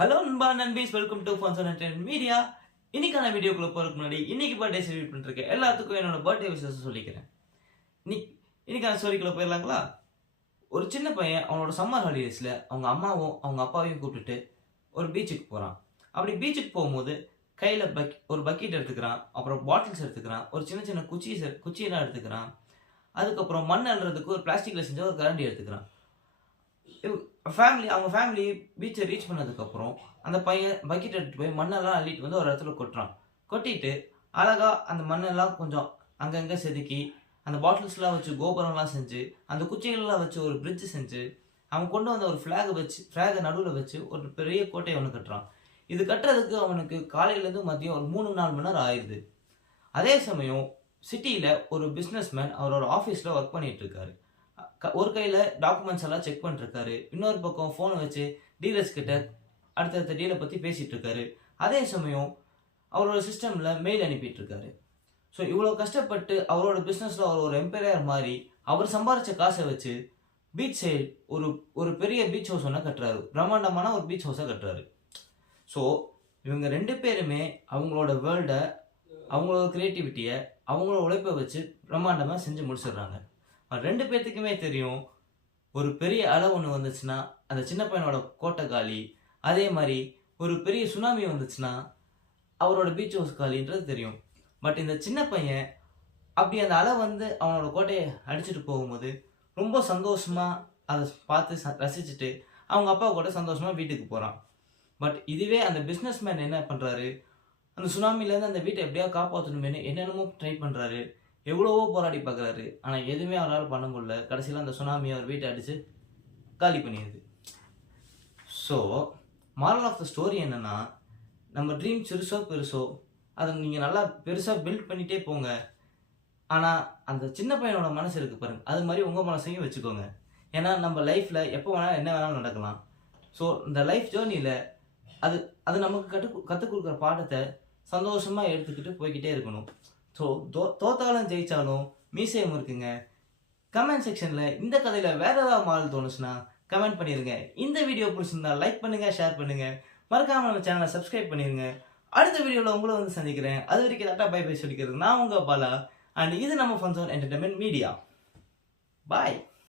Hello நண்பா நண்பீஸ், welcome to Funs Entertainment Media. இன்னைக்கான வீடியோக்குள்ள போறதுக்கு முன்னாடி இன்னைக்கு பர்த்டே செலிப்ரேட் பண்ணிருக்கேன் எல்லாத்துக்கும் என்னோட பர்த்டே விஷஸ் சொல்லிக்கிறேன். இன்னைக்கான ஸ்டோரிக்குள்ள போயிடலாங்களா? ஒரு சின்ன பையன் அவனோட சம்மர் ஹாலிடேஸ்ல அவங்க அம்மாவும் அவங்க அப்பாவையும் கூப்பிட்டுட்டு ஒரு பீச்சுக்கு போறான். அப்படி பீச்சுக்கு போகும்போது கையில ஒரு பக்கெட் எடுத்துக்கிறான், அப்புறம் பாட்டில்ஸ் எடுத்துக்கிறான், ஒரு சின்ன சின்ன குச்சியெல்லாம் எடுத்துக்கிறான், அதுக்கப்புறம் மண் அள்ளுறதுக்கு ஒரு பிளாஸ்டிக்ல செஞ்ச ஒரு கரண்டி எடுத்துக்கிறான். அவங்க ஃபேமிலி பீச்சை ரீச் பண்ணதுக்கப்புறம் அந்த பையன் பக்கெட் எடுத்துட்டு போய் மண்ணெல்லாம் அள்ளிட்டு வந்து ஒரு இடத்துல கொட்டுறான். கொட்டிட்டு அழகா அந்த மண்ணெல்லாம் கொஞ்சம் அங்கங்கே செதுக்கி அந்த பாட்டில்ஸ்லாம் வச்சு கோபுரம்லாம் செஞ்சு அந்த குச்சிகள்லாம் வச்சு ஒரு பிரிட்ஜ் செஞ்சு அவன் கொண்டு வந்த ஒரு ஃப்ளாகை நடுவில் வச்சு ஒரு பெரிய கோட்டையை அவனு கட்டுறான். இது கட்டுறதுக்கு அவனுக்கு காலையிலேருந்து மதியம் ஒரு 3-4 மணி நேரம் ஆயிடுது. அதே சமயம் சிட்டியில் ஒரு பிஸ்னஸ் மேன் அவரோட ஆஃபீஸில் ஒர்க் பண்ணிட்டு இருக்காரு. ஒரு கையில் டாக்குமெண்ட்ஸ் எல்லாம் செக் பண்ணிருக்காரு, இன்னொரு பக்கம் ஃபோனை வச்சு டீலர்ஸ் கிட்ட அடுத்தடுத்த டீலை பற்றி பேசிகிட்டு இருக்காரு. அதே சமயம் அவரோட சிஸ்டமில் மெயில் அனுப்பிட்டு இருக்காரு. ஸோ இவ்வளோ கஷ்டப்பட்டு அவரோட பிஸ்னஸில் அவர் ஒரு எம்பையர் மாதிரி அவர் சம்பாரித்த காசை வச்சு பீச் சைடு ஒரு பெரிய பீச் ஹவுஸ் ஒன்று கட்டுறாரு. பிரம்மாண்டமான ஒரு பீச் ஹவுஸை கட்டுறாரு. ஸோ இவங்க 2 பேருமே அவங்களோட வேர்ல்டை, அவங்களோட க்ரியேட்டிவிட்டியை, அவங்களோட உழைப்பை வச்சு பிரம்மாண்டமாக செஞ்சு முடிச்சிடுறாங்க. 2 பேர்த்துக்குமே தெரியும், ஒரு பெரிய அலை ஒன்று வந்துச்சுன்னா அந்த சின்ன பையனோட கோட்டை காலி, அதே மாதிரி ஒரு பெரிய சுனாமி வந்துச்சுன்னா அவரோட பீச் ஹவுஸ் காலின்றது தெரியும். பட் இந்த சின்ன பையன் அப்படி அந்த அலை வந்து அவனோட கோட்டையை அடிச்சுட்டு போகும்போது ரொம்ப சந்தோஷமாக அதை பார்த்து ரசிச்சுட்டு அவங்க அப்பா கூட சந்தோஷமாக வீட்டுக்கு போகிறான். பட் இதுவே அந்த பிஸ்னஸ் மேன் என்ன பண்ணுறாரு, அந்த சுனாமிலேருந்து அந்த வீட்டை எப்படியா காப்பாற்றணுமேனு என்னென்னமோ ட்ரை பண்ணுறாரு, எவ்வளவோ போராடி பார்க்குறாரு. ஆனால் எதுவுமே அவரால் பண்ண முடியல. கடைசியில் அந்த சுனாமி அவர் வீட்டை அடித்து காலி பண்ணிடுது. So moral of the story என்னென்னா, நம்ம ட்ரீம் சிறுசோ பெருசோ அதை நீங்கள் நல்லா பெருசாக பில்ட் பண்ணிகிட்டே போங்க. ஆனால் அந்த சின்ன பையனோட மனசு இருக்குது பாருங்கள், அது மாதிரி உங்கள் மனசையும் வச்சுக்கோங்க. ஏன்னா நம்ம லைஃப்பில் எப்போ வேணாலும் என்ன வேணாலும் நடக்கலாம். ஸோ இந்த லைஃப் ஜேர்னியில் அது நமக்கு கற்றுக் கொடுக்குற பாடத்தை சந்தோஷமாக எடுத்துக்கிட்டு போய்கிட்டே இருக்கணும். ஸோ தோத்தாலும் ஜெயிச்சாலும் மீசையும் இருக்குங்க. கமெண்ட் செக்ஷனில் இந்த கதையில் வேற ஏதாவது மாடல் தோணுச்சுன்னா கமெண்ட் பண்ணிடுங்க. இந்த வீடியோ பிடிச்சிருந்தா லைக் பண்ணுங்கள், ஷேர் பண்ணுங்கள், மறக்காமல் நம்ம சேனலை சப்ஸ்கிரைப் பண்ணிடுங்க. அடுத்த வீடியோவில் உங்களை வந்து சந்திக்கிறேன். அது வரைக்கும் டாட்டா பை பை சொல்லிக்கிறது நான் உங்கள் பாலா. அண்ட் இது நம்ம ஃபன்ஸ் என்டர்டைன்மெண்ட் மீடியா. பாய்.